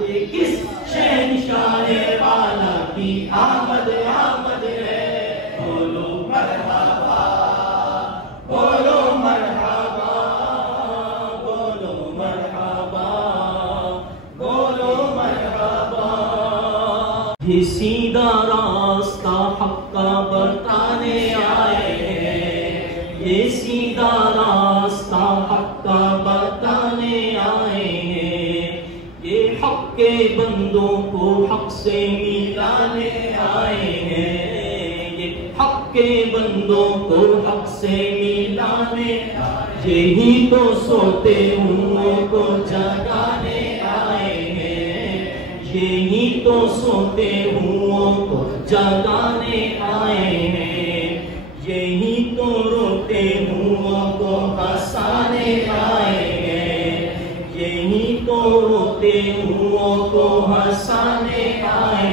یہ کس شہنشاہ والا کی آمد آمد ہے، بولو مرحبا بولو مرحبا بولو مرحبا بولو مرحبا۔ یہ سیدھا راستہ حق کا بتانے آئے ہیں، یہ سیدھا راستہ حق کا بتانے آئے ہیں، یہ حق کے بندوں کو حق سے ملانے آئے ہیں، یہ حق کے بندوں کو حق سے ملانے، یہی تو سوتے ہوئوں کو جگانے آئے ہیں، یہی تو سوتے ہوئوں کو جگانے آئے ہیں، یہی تو روتے ہوئوں کو ہنسانے آئے ہیں، یہی تو روتے ہوئوں کو ہنسانے آئے